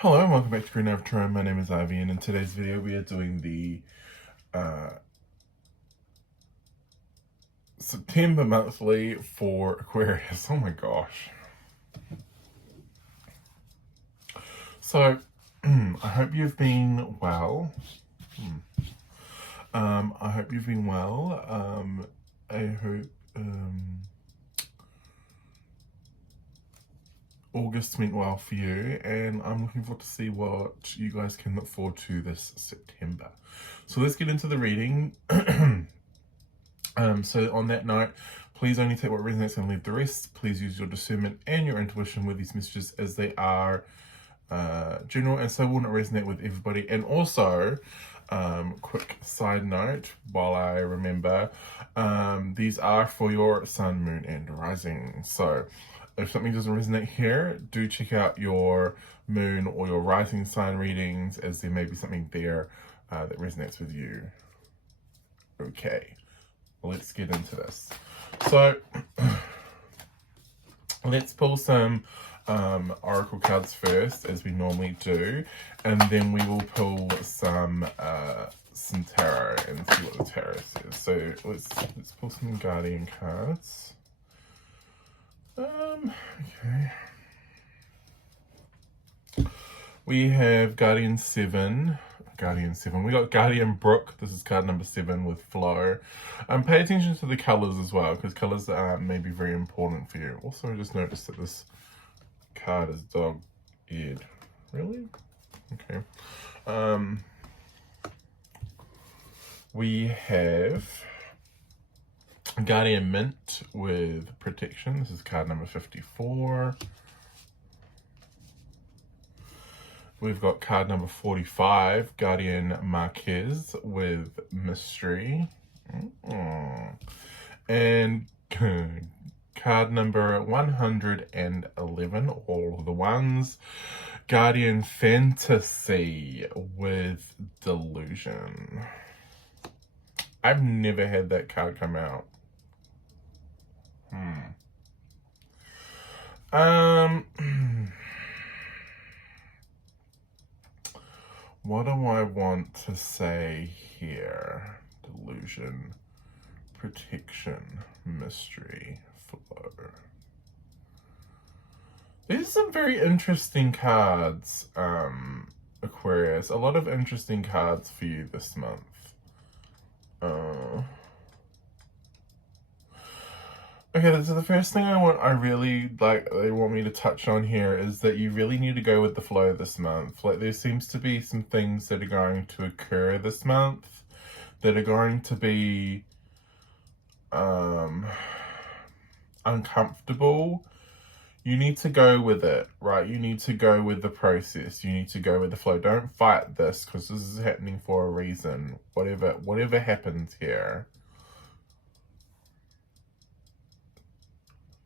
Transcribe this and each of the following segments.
Hello and welcome back to Green Avatar. My name is Ivy, and in today's video we are doing the September monthly for Aquarius. Oh my gosh. So, I hope you've been well. I hope you've been well. I hope August went well for you, and I'm looking forward to see what you guys can look forward to this September. So let's get into the reading. So on that note, please only take what resonates and leave the rest. Please use your discernment and your intuition with these messages, as they are general and so will not resonate with everybody. And also, quick side note while I remember, these are for your sun, moon, and rising. So if something doesn't resonate here, do check out your moon or your rising sign readings, as there may be something there that resonates with you. Okay, let's get into this. So let's pull some oracle cards first, as we normally do, and then we will pull some tarot and see what the tarot says. So let's pull some guardian cards. Okay. We have Guardian 7. We got Guardian Brook. This is card number 7 with flow. Pay attention to the colours as well, because colours may be very important for you. Also, I just noticed that this card is dog-eared. Really? Okay. We have Guardian Mint with protection. This is card number 54. We've got card number 45, Guardian Marquez with mystery. And card number 111, all of the ones, Guardian Fantasy with delusion. I've never had that card come out. What do I want to say here? Delusion, protection, mystery, flow. These are some very interesting cards, Aquarius. A lot of interesting cards for you this month. Okay, so the first thing they want me to touch on here is that you really need to go with the flow this month. Like, there seems to be some things that are going to occur this month that are going to be uncomfortable. You need to go with it, right? You need to go with the process. You need to go with the flow. Don't fight this, because this is happening for a reason. Whatever happens here.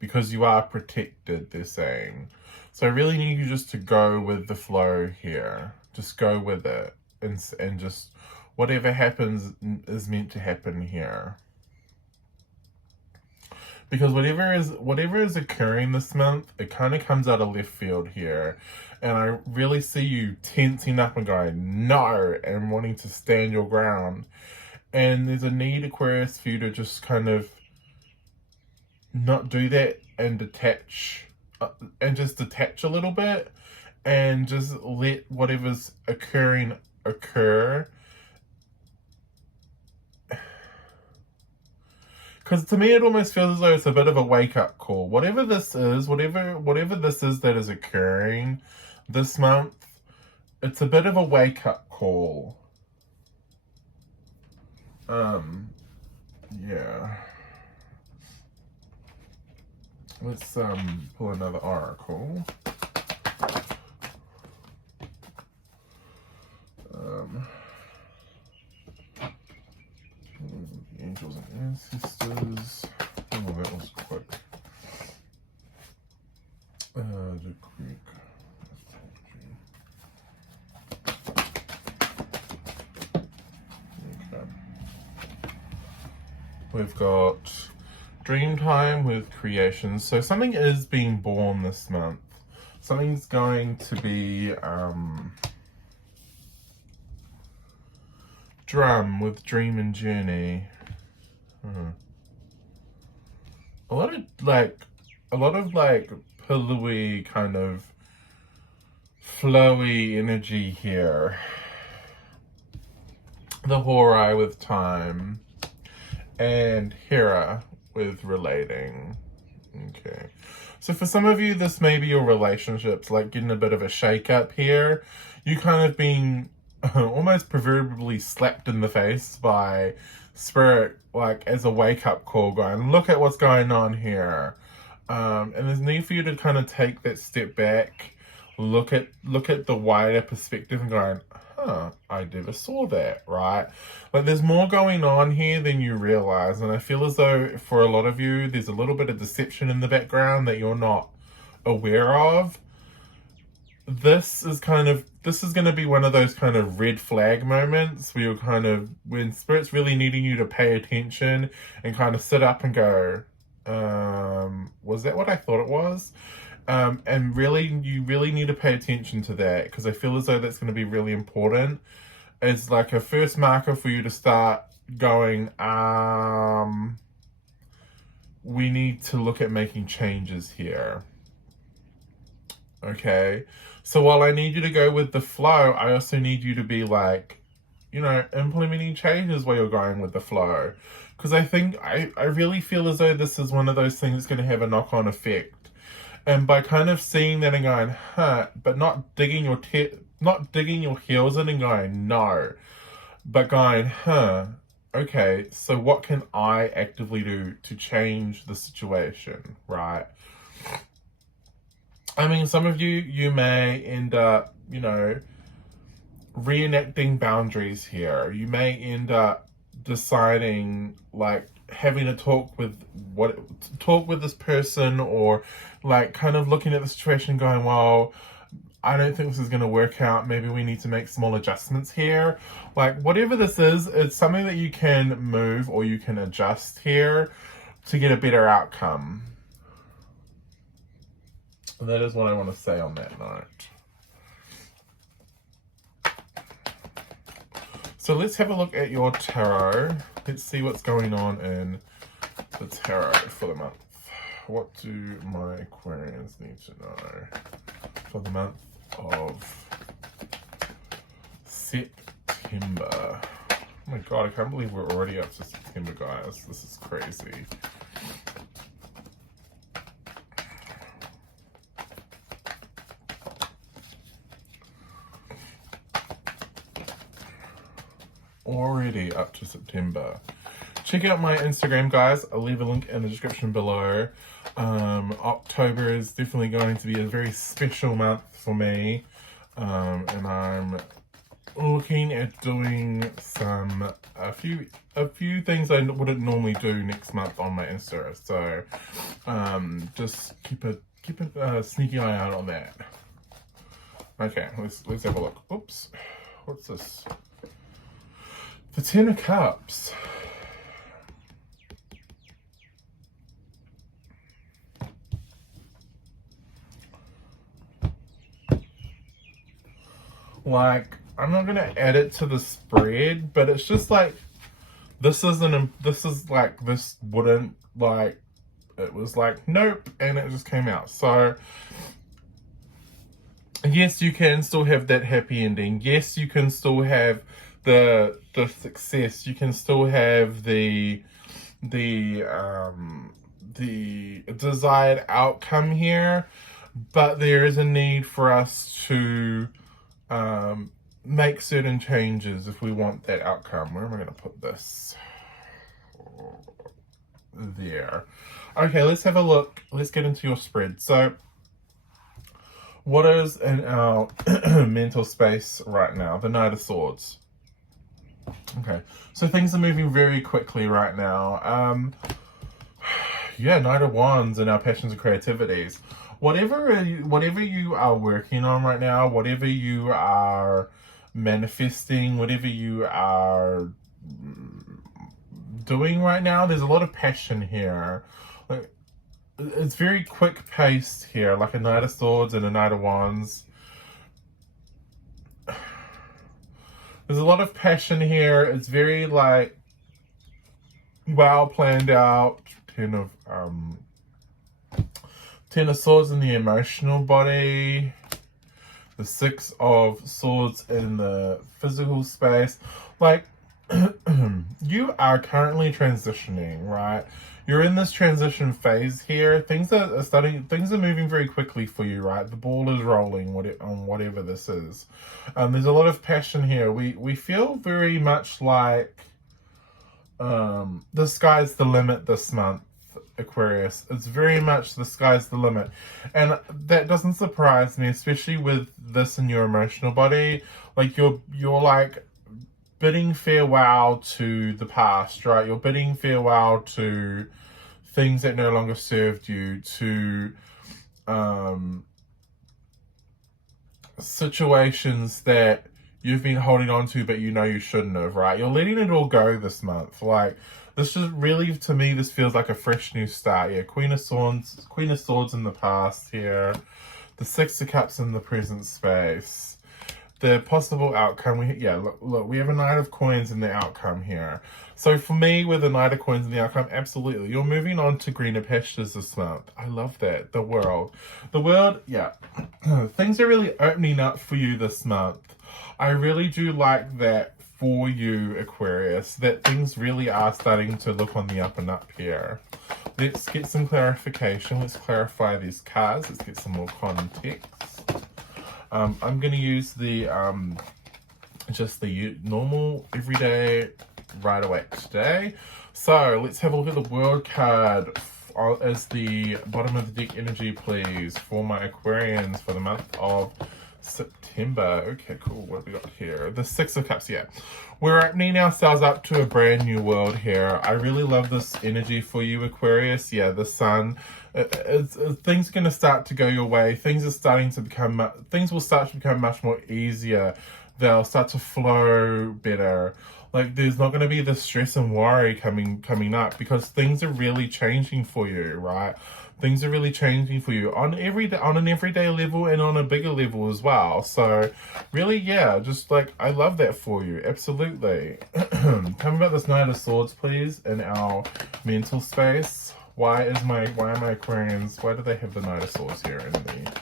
Because you are protected, they're saying. So I really need you just to go with the flow here. Just go with it. And just whatever happens is meant to happen here. Because whatever is occurring this month, it kind of comes out of left field here. And I really see you tensing up and going, no, and wanting to stand your ground. And there's a need, Aquarius, for you to just kind of not do that and detach, and just detach a little bit, and just let whatever's occurring occur. Because to me, it almost feels as though it's a bit of a wake-up call. Whatever this is that is occurring this month, it's a bit of a wake-up call. Yeah. Let's pull another oracle. The angels and ancestors. Oh, that was quick. The Greek mythology. Okay. We've got Dreamtime with creation. So something is being born this month. Something's going to be drum with dream and journey. A lot of like pillowy kind of flowy energy here. The Horai with time, and Hera with relating. Okay. So for some of you, this may be your relationships, like getting a bit of a shake-up here. You kind of being almost proverbially slapped in the face by spirit, like as a wake-up call going, look at what's going on here. And there's need for you to kind of take that step back, look at the wider perspective and going, I never saw that, right? Like there's more going on here than you realize, and I feel as though for a lot of you there's a little bit of deception in the background that you're not aware of. This is going to be one of those kind of red flag moments where you're kind of, when spirit's really needing you to pay attention and kind of sit up and go, was that what I thought it was? And really, you really need to pay attention to that, because I feel as though that's going to be really important. It's like a first marker for you to start going, we need to look at making changes here. Okay, so while I need you to go with the flow, I also need you to be like, you know, implementing changes while you're going with the flow. Because I think, I really feel as though this is one of those things that's going to have a knock-on effect. And by kind of seeing that and going, but not digging your heels in and going, no, but going, okay, so what can I actively do to change the situation, right? I mean, some of you may end up, you know, reenacting boundaries here. You may end up deciding, like, having to talk with this person, or like kind of looking at the situation going, well, I don't think this is going to work out, maybe we need to make small adjustments here. Like whatever this is, it's something that you can move or you can adjust here to get a better outcome. And that is what I want to say on that note. So let's have a look at your tarot. Let's see what's going on in the tarot for the month. What do my Aquarians need to know for the month of September? Oh my god, I can't believe we're already up to September, guys. This is crazy. Already up to September. Check out my Instagram, guys. I'll leave a link in the description below. October is definitely going to be a very special month for me, and I'm looking at doing a few things I wouldn't normally do next month on my Insta. So just keep a sneaky eye out on that. Okay, let's have a look. Oops, what's this? The Ten of Cups. Like, I'm not gonna add it to the spread, but it's just like, this wouldn't, like, it was like, nope, and it just came out. So, yes, you can still have that happy ending. Yes, you can still have the success. You can still have the desired outcome here, but there is a need for us to make certain changes if we want that outcome. Where am I going to put this? There. Okay, let's have a look. Let's get into your spread. So, what is in our mental space right now? The Knight of Swords. Okay, so things are moving very quickly right now. Yeah, Knight of Wands and our passions and creativities. Whatever you are working on right now, whatever you are manifesting, whatever you are doing right now, there's a lot of passion here. Like, it's very quick paced here, like a Knight of Swords and a Knight of Wands. There's a lot of passion here. It's very like well planned out. Ten of Swords in the emotional body. The Six of Swords in the physical space. Like, you are currently transitioning, right? You're in this transition phase here. Things are moving very quickly for you, right? The ball is rolling on whatever this is. There's a lot of passion here. We feel very much like the sky's the limit this month, Aquarius. It's very much the sky's the limit. And that doesn't surprise me, especially with this in your emotional body. Like, you're like bidding farewell to the past, right? You're bidding farewell to things that no longer served you, to situations that you've been holding on to but you know you shouldn't have, right? You're letting it all go this month. Like, this just really, to me, this feels like a fresh new start. Yeah, Queen of Swords in the past here. The Six of Cups in the present space. The possible outcome, look, we have a Knight of Coins in the outcome here. So for me, with the Knight of Coins in the outcome, absolutely. You're moving on to greener pastures this month. I love that. The world, yeah. Things are really opening up for you this month. I really do like that for you, Aquarius, that things really are starting to look on the up and up here. Let's get some clarification. Let's clarify these cards. Let's get some more context. I'm going to use the just the normal everyday right away today. So let's have a look at the World card as the bottom of the deck energy, please, for my Aquarians for the month of September. Okay, cool. What have we got here? The Six of Cups, yeah. We're opening ourselves up to a brand new world here. I really love this energy for you, Aquarius. Yeah, the sun. Things are going to start to go your way. Things will start to become much more easier. They'll start to flow better. Like, there's not going to be the stress and worry coming up, because things are really changing for you, right? Things are really changing for you on an everyday level and on a bigger level as well. So really, yeah, just like, I love that for you. Absolutely. Tell me about this Knight of Swords, please, in our mental space. Why are my Aquarians, why do they have the Knight of Swords here in the...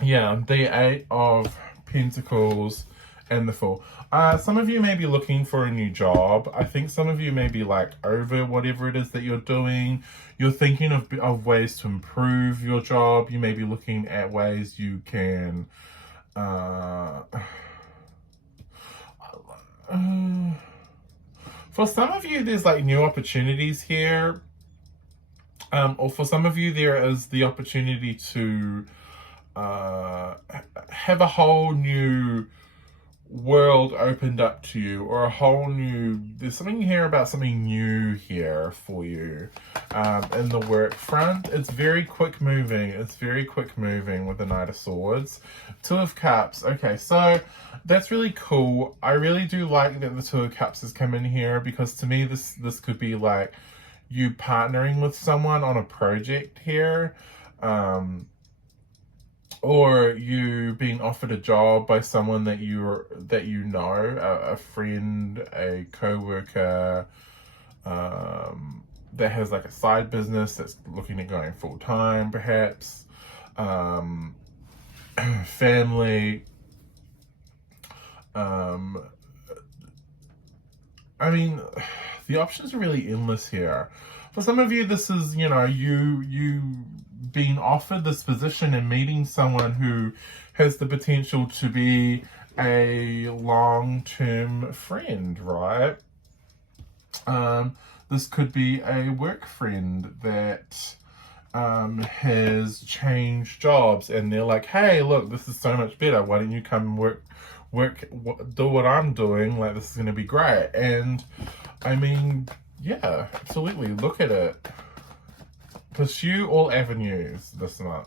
Yeah, the Eight of Pentacles and the Fool. Some of you may be looking for a new job. I think some of you may be like over whatever it is that you're doing. You're thinking of ways to improve your job. You may be looking at ways you can for some of you, there's like new opportunities here. Or for some of you, there is the opportunity to have a whole new world opened up to you, or a whole new, there's something here about something new here for you in the work front. It's very quick moving. It's very quick moving with the Knight of Swords. Two of Cups. Okay, so that's really cool. I really do like that the Two of Cups has come in here, because to me this could be like you partnering with someone on a project here. Or you being offered a job by someone that you know, a friend, a co-worker, that has like a side business that's looking at going full-time, perhaps, family. I mean, the options are really endless here. For some of you, this is, you know, you being offered this position and meeting someone who has the potential to be a long-term friend, right? This could be a work friend that has changed jobs, and they're like, hey, look, this is so much better. Why don't you come do what I'm doing? Like, this is going to be great. And I mean, yeah, absolutely. Look at it. Pursue all avenues this month.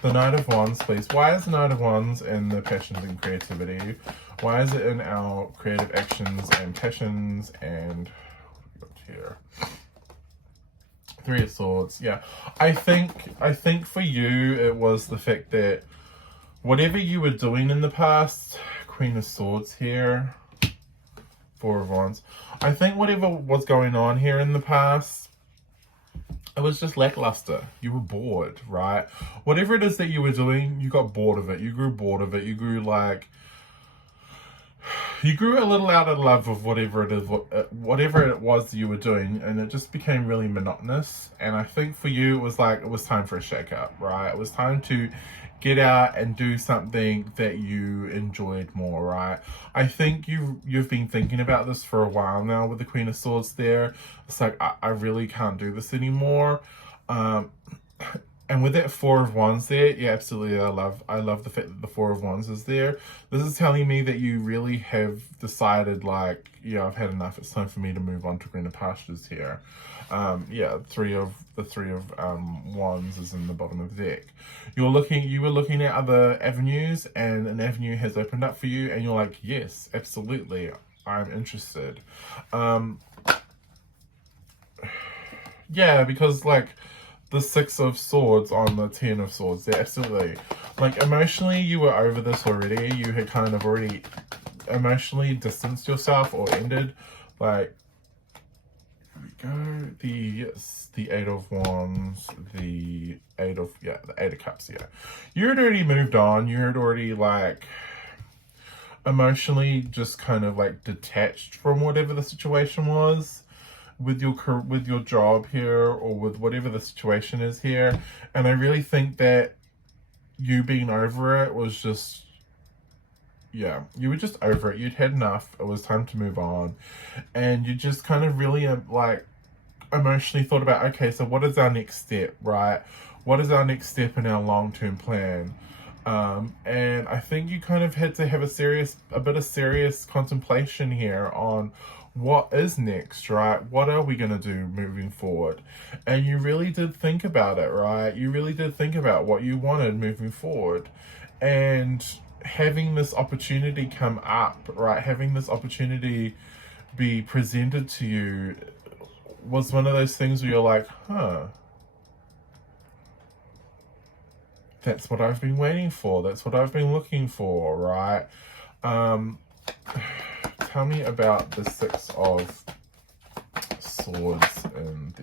The Knight of Wands, please. Why is the Knight of Wands in the passions and creativity? Why is it in our creative actions and passions? And what have we got here? Three of Swords, yeah. I think for you, it was the fact that whatever you were doing in the past, Queen of Swords here, Four of Wands. I think whatever was going on here in the past, it was just lackluster. You were bored, right? Whatever it is that you were doing, you got bored of it. You grew bored of it. You grew a little out of love of whatever it was that you were doing, and it just became really monotonous. And I think for you, it was time for a shake-up, right? It was time to get out and do something that you enjoyed more, right? I think you've been thinking about this for a while now with the Queen of Swords there. It's like, I really can't do this anymore. And with that Four of Wands there, yeah, absolutely, I love the fact that the Four of Wands is there. This is telling me that you really have decided, like, yeah, I've had enough. It's time for me to move on to Greener Pastures here. Yeah, the three of Wands is in the bottom of the deck. You were looking at other avenues, and an avenue has opened up for you, and you're like, yes, absolutely, I'm interested. Yeah, because like, the Six of Swords on the Ten of Swords, yeah, absolutely. Like, emotionally, you were over this already. You had kind of already emotionally distanced yourself or ended. Like, here we go. The Eight of Wands, the Eight of Cups, yeah. You had already moved on. You had already, like, emotionally just kind of, like, detached from whatever the situation was with your job here, or with whatever the situation is here. And I really think that you being over it was just, yeah, you were just over it. You'd had enough. It was time to move on. And you just kind of really like emotionally thought about, okay, so what is our next step, right? What is our next step in our long-term plan? And I think you kind of had to have a bit of serious contemplation here on what is next, right? What are we going to do moving forward? And you really did think about it, right? You really did think about what you wanted moving forward. And having this opportunity come up, right? Having this opportunity be presented to you was one of those things where you're like, huh, that's what I've been waiting for. That's what I've been looking for, right? Tell me about the Six of Swords and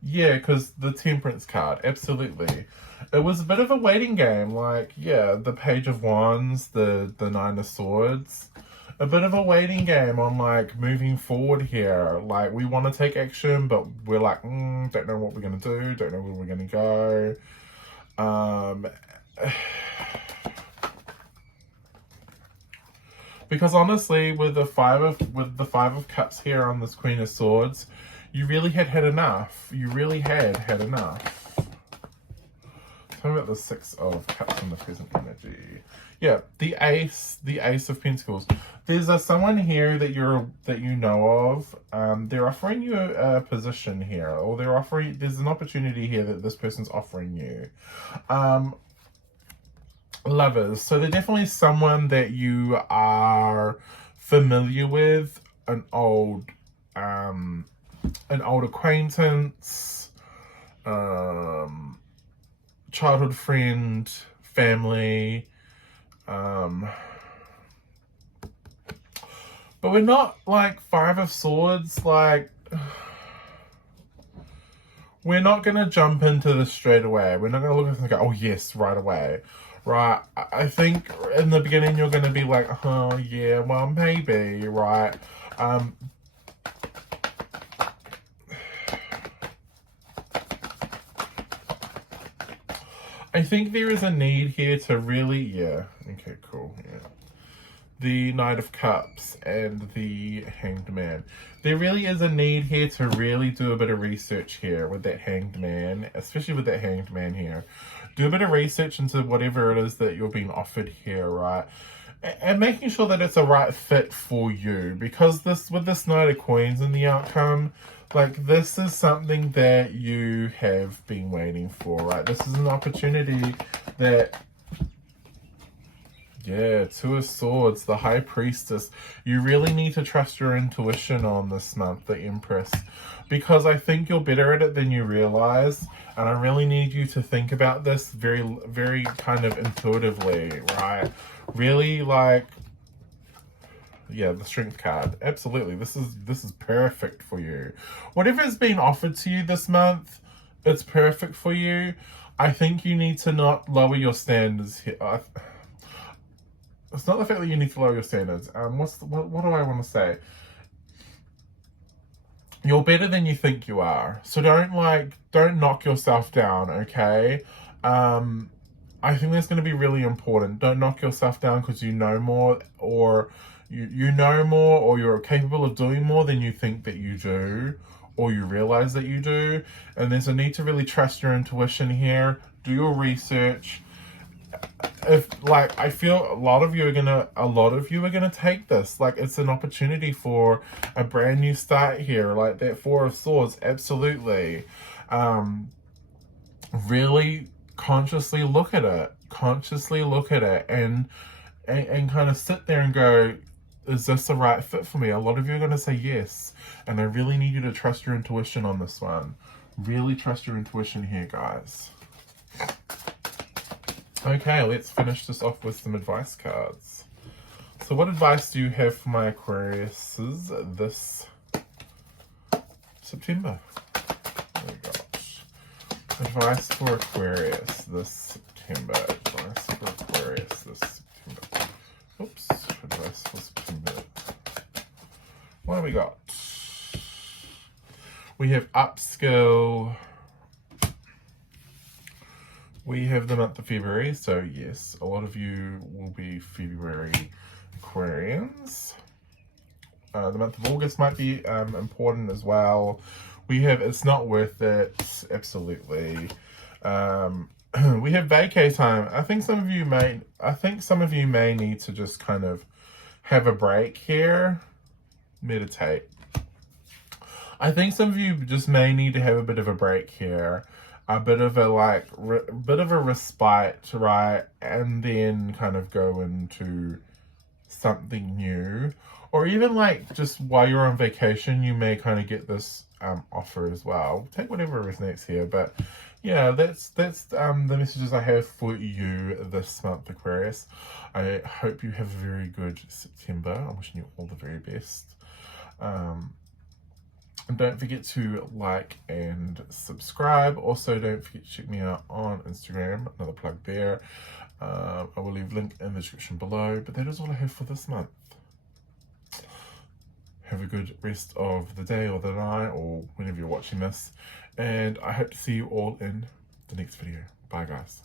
yeah, because the Temperance card, absolutely. It was a bit of a waiting game, like, yeah, the Page of Wands, the Nine of Swords. A bit of a waiting game on, like, moving forward here. Like, we want to take action, but we're like, don't know what we're going to do, don't know where we're going to go. Because honestly, with the Five of Cups here on this Queen of Swords, you really had enough. You really had enough. Tell me about the Six of Cups in the present energy. Yeah, the Ace of Pentacles. There's someone here that you know of. They're offering you a position here, or there's an opportunity here that this person's offering you. Lovers. So they're definitely someone that you are familiar with, an old acquaintance, childhood friend, family. But we're not like Five of Swords, like, we're not going to jump into this straight away. We're not going to look at this and go, oh yes, right away. Right, I think in the beginning you're going to be like, oh yeah, well maybe, right? I think there is a need here to really, yeah, okay, cool, yeah. The Knight of Cups and the Hanged Man. There really is a need here to really do a bit of research here with that Hanged Man, especially with that Hanged Man here. Do a bit of research into whatever it is that you're being offered here, right? And making sure that it's a right fit for you. Because with this Knight of Coins in the outcome, like, this is something that you have been waiting for, right? This is an opportunity that Yeah, Two of Swords, the High Priestess. You really need to trust your intuition on this month, the Empress, because I think you're better at it than you realize. And I really need you to think about this very, very kind of intuitively, right? Really, like, yeah, the Strength card. Absolutely. This is perfect for you. Whatever's been offered to you this month, it's perfect for you. I think you need to not lower your standards here. It's not the fact that you need to lower your standards. What do I want to say? You're better than you think you are. So don't knock yourself down, okay? I think that's going to be really important. Don't knock yourself down because you know more, or you know more, or you're capable of doing more than you think that you do, or you realize that you do. And there's a need to really trust your intuition here. Do your research. I feel a lot of you are gonna take this like it's an opportunity for a brand new start here, like that Four of Swords. Absolutely. Really consciously look at it, and kind of sit there and go, is this the right fit for me? A lot of you are going to say yes, and I really need you to trust your intuition on this one. Really trust your intuition here, guys. Okay, let's finish this off with some advice cards. So what advice do you have for my Aquariuses this September? Oh my gosh. Advice for Aquarius this September. Advice for Aquarius this September. Oops. Advice for September. What have we got? We have upskill. We have the month of February, so yes, a lot of you will be February Aquarians. The month of August might be important as well. We have It's Not Worth It, absolutely. We have vacay time. I think some of you may need to just kind of have a break here. Meditate. I think some of you just may need to have a bit of a break here. A bit of a bit of a respite, right? And then kind of go into something new. Or even like just while you're on vacation, you may kind of get this offer as well. Take whatever resonates here, but yeah, that's the messages I have for you this month, Aquarius. I hope you have a very good September. I'm wishing you all the very best. And don't forget to like and subscribe. Also, don't forget to check me out on Instagram. Another plug there. I will leave a link in the description below. But that is all I have for this month. Have a good rest of the day or the night or whenever you're watching this. And I hope to see you all in the next video. Bye, guys.